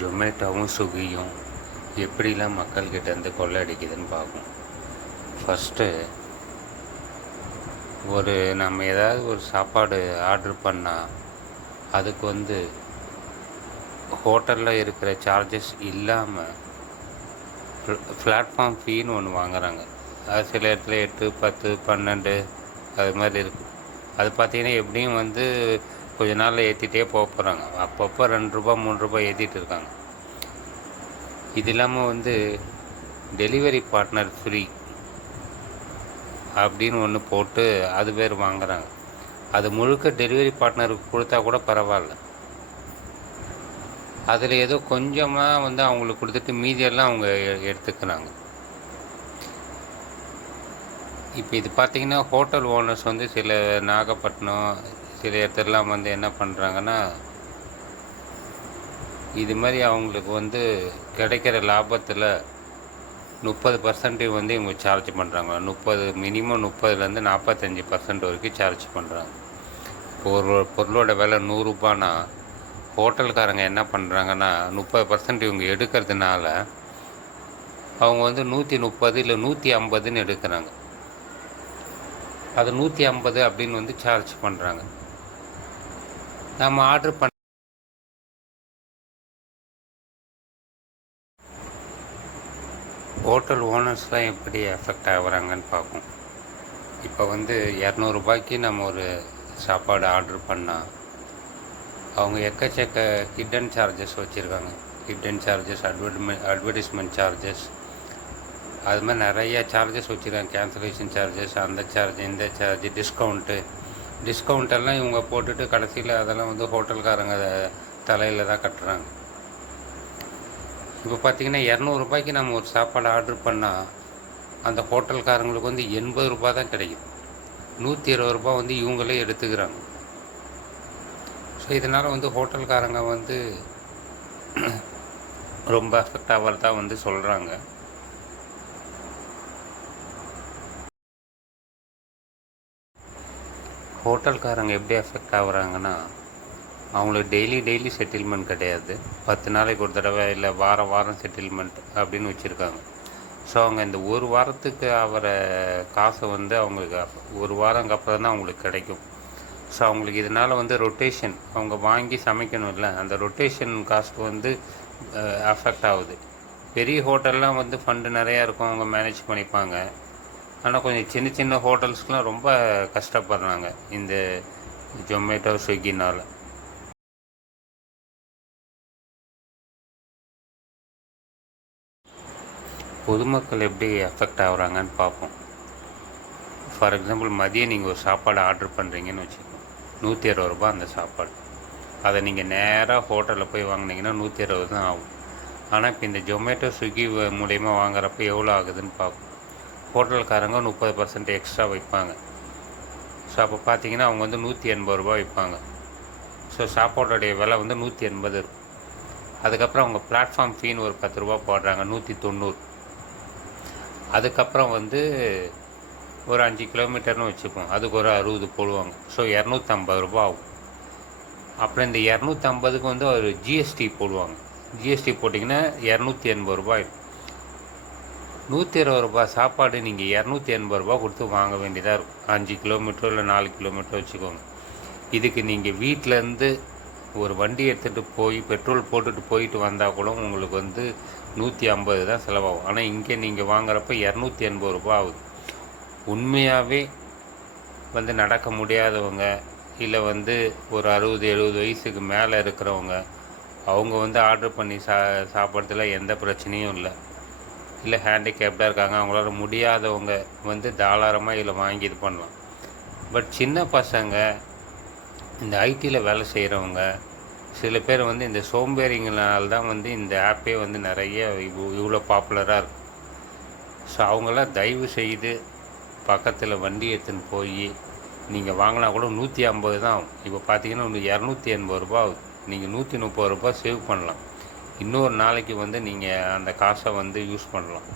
ஜொமேட்டோவும் ஸ்விக்கியும் எப்படிலாம் மக்கள்கிட்ட இருந்து கொள்ளை அடிக்குதுன்னு பார்ப்போம் ஃபஸ்ட்டு ஒரு நம்ம ஏதாவது ஒரு சாப்பாடு ஆர்டர் பண்ணால் அதுக்கு வந்து ஹோட்டலில் இருக்கிற சார்ஜஸ் இல்லாமல் பிளாட்ஃபார்ம் ஃபீன்னு ஒன்று வாங்குறாங்க. அது சில இடத்துல எட்டு பத்து பன்னெண்டு அது மாதிரி இருக்குது அது பார்த்தீங்கன்னா எப்படியும் வந்து கொஞ்ச நாளில் ஏற்றிட்டே போக போகிறாங்க அப்பப்போ ரெண்டு ரூபா மூணு ரூபா ஏற்றிட்டு இருக்காங்க. இது இல்லாமல் வந்து டெலிவரி பார்ட்னர் ஃப்ரீ அப்படின்னு ஒன்று போட்டு அது பேர் வாங்குறாங்க. அது முழுக்க டெலிவரி பார்ட்னருக்கு கொடுத்தா கூட பரவாயில்ல. அதில் ஏதோ கொஞ்சமாக வந்து அவங்களுக்கு கொடுத்துட்டு மீதியெல்லாம் அவங்க எடுத்துக்கிறாங்க. இப்போ இது பார்த்தீங்கன்னா ஹோட்டல் ஓனர்ஸ் வந்து சில நாகப்பட்டினம் சில இடத்துலலாம் வந்து என்ன பண்ணுறாங்கன்னா இது மாதிரி அவங்களுக்கு வந்து கிடைக்கிற லாபத்தில் முப்பது பர்சன்டேஜ் வந்து இவங்க சார்ஜ் பண்ணுறாங்க முப்பது மினிமம் முப்பதுலேருந்து நாற்பத்தஞ்சு பர்சன்ட் வரைக்கும் சார்ஜ் பண்ணுறாங்க இப்போ ஒரு பொருளோட விலை நூறுரூபானா ஹோட்டல்காரங்க என்ன பண்ணுறாங்கன்னா முப்பது பர்சன்ட் இவங்க எடுக்கிறதுனால அவங்க வந்து நூற்றி முப்பது இல்லை நூற்றி ஐம்பதுன்னு எடுக்கிறாங்க. அது நூற்றி ஐம்பது அப்படின்னு வந்து சார்ஜ் பண்ணுறாங்க நம்ம ஆர்டர் பண்ண ஹோட்டல் ஓனர்ஸ்லாம் எப்படி எஃபெக்ட் ஆகுறாங்கன்னு பார்ப்போம். இப்போ வந்து இரநூறுபாய்க்கு நம்ம ஒரு சாப்பாடு ஆர்டர் பண்ணால் அவங்க எக்கச்சக்க ஹிடன் சார்ஜஸ் வச்சுருக்காங்க. Hidden charges advertisement advertisement charges அது மாதிரி நிறைய சார்ஜஸ் வச்சுருக்காங்க. கேன்சலேஷன் சார்ஜஸ் அந்த சார்ஜ் இந்த சார்ஜ் டிஸ்கவுண்ட்டு டிஸ்கவுண்ட் எல்லாம் இவங்க போட்டுட்டு கடைசியில் அதெல்லாம் வந்து ஹோட்டல்காரங்க தலையில் தான் கட்டுறாங்க. இப்போ பார்த்தீங்கன்னா இரநூறுபாய்க்கு நம்ம ஒரு சாப்பாடு ஆர்டர் பண்ணால் அந்த ஹோட்டல்காரங்களுக்கு வந்து எண்பது ரூபாய் தான் கிடைக்குது. நூற்றி இருபது ரூபா வந்து இவங்களே எடுத்துக்கிறாங்க. ஸோ இதனால் வந்து ஹோட்டல்காரங்க வந்து ரொம்ப அஃபெக்ட் ஆகிறதா வந்து சொல்கிறாங்க ஹோட்டல்காரங்க எப்படி அஃபெக்ட் ஆகுறாங்கன்னா அவங்களுக்கு டெய்லி டெய்லி செட்டில்மெண்ட் கிடையாது. பத்து நாளைக்கு ஒரு தடவை இல்லை வார வாரம் செட்டில்மெண்ட் அப்படின்னு வச்சுருக்காங்க. ஸோ அவங்க இந்த ஒரு வாரத்துக்கு ஆகிற காசை வந்து அவங்களுக்கு ஒரு வாரங்க அப்புறம் தான் அவங்களுக்கு கிடைக்கும். ஸோ அவங்களுக்கு இதனால் வந்து ரொட்டேஷன் அவங்க வாங்கி சமைக்கணும்ல அந்த ரொட்டேஷன் காஸ்ட் வந்து அஃபெக்ட் ஆகுது. பெரிய ஹோட்டல்லாம் வந்து ஃபண்டு நிறையா இருக்கும் அவங்க மேனேஜ் பண்ணிப்பாங்க. ஆனால் கொஞ்சம் சின்ன சின்ன ஹோட்டல்ஸ்க்கெலாம் ரொம்ப கஷ்டப்படுறாங்க இந்த ஜொமேட்டோ ஸ்விக்கினால். பொதுமக்கள் எப்படி அஃபெக்ட் ஆகுறாங்கன்னு பார்ப்போம். ஃபார் எக்ஸாம்பிள் மதியம் நீங்கள் ஒரு சாப்பாடு ஆர்டர் பண்ணுறீங்கன்னு வச்சுக்கோங்க. நூற்றி அறுபது ரூபாய் அந்த சாப்பாடு. அதை நீங்கள் நேராக ஹோட்டலில் போய் வாங்குனீங்கன்னா நூற்றி அறுபது தான் ஆகும். ஆனால் இப்போ இந்த ஜொமேட்டோ ஸ்விக்கி மூலயமா வாங்குறப்ப எவ்வளோ ஆகுதுன்னு பார்ப்போம். ஹோட்டல்காரங்க முப்பது பர்சன்ட் எக்ஸ்ட்ரா வைப்பாங்க ஸோ அப்போ பார்த்தீங்கன்னா அவங்க வந்து நூற்றி எண்பது ரூபாய் வைப்பாங்க ஸோ சாப்பாட்டோடைய விலை வந்து நூற்றி எண்பது. இருக்கும் அதுக்கப்புறம் அவங்க பிளாட்ஃபார்ம் ஃபீன்னு ஒரு பத்து ரூபா போடுறாங்க நூற்றி தொண்ணூறு. அதுக்கப்புறம் வந்து ஒரு அஞ்சு கிலோமீட்டர்னு வச்சுப்போம் அதுக்கு ஒரு அறுபது போடுவாங்க. ஸோ இரநூத்தம்பது ரூபா ஆகும். அப்புறம் இந்த இரநூத்தம்பதுக்கு வந்து ஒரு ஜிஎஸ்டி போடுவாங்க. ஜிஎஸ்டி போட்டிங்கன்னா இரநூத்தி எண்பது ரூபாய். நூற்றி இருபது ரூபாய் சாப்பாடு நீங்கள் இரநூத்தி எண்பது ரூபா கொடுத்து வாங்க வேண்டியதாக இருக்கும். அஞ்சு கிலோமீட்டரோ இல்லை நாலு கிலோமீட்டர் வச்சுக்கோங்க. இதுக்கு நீங்கள் வீட்டிலேருந்து ஒரு வண்டி எடுத்துகிட்டு போய் பெட்ரோல் போட்டுட்டு போயிட்டு வந்தால் கூட உங்களுக்கு வந்து நூற்றி ஐம்பது தான் செலவாகும். ஆனால் இங்கே நீங்கள் வாங்குறப்ப இரநூத்தி எண்பது ரூபாய் ஆகுது. உண்மையாகவே வந்து நடக்க முடியாதவங்க இல்லை வந்து ஒரு அறுபது எழுபது வயசுக்கு மேலே இருக்கிறவங்க அவங்க வந்து ஆர்டர் பண்ணி சா சாப்பிட்றதுல எந்த பிரச்சனையும் இல்லை. இல்லை ஹேண்டிகேப்டாக இருக்காங்க. அவங்களால முடியாதவங்க வந்து தாராளமாக இதில் வாங்கி இது பண்ணலாம். பட் சின்ன பசங்க இந்த ஐடியில் வேலை செய்கிறவங்க சில பேர் வந்து இந்த சோம்பேறிங்களால் தான் வந்து இந்த ஆப்பே வந்து நிறைய இவ்வளோ இவ்வளோ பாப்புலராக இருக்கும் ஸோ அவங்களாம் தயவு செய்து பக்கத்தில் வண்டி எடுத்துன்னு போய் நீங்கள் வாங்கினா கூட நூற்றி ஐம்பது தான் ஆகும். இப்போ பார்த்தீங்கன்னா உங்களுக்கு இரநூத்தி எண்பது ரூபா ஆகுது. நீங்கள் நூற்றி முப்பது ரூபா சேவ் பண்ணலாம். இன்னொரு நாளைக்கு வந்து நீங்கள் அந்த காசை வந்து யூஸ் பண்ணலாம்.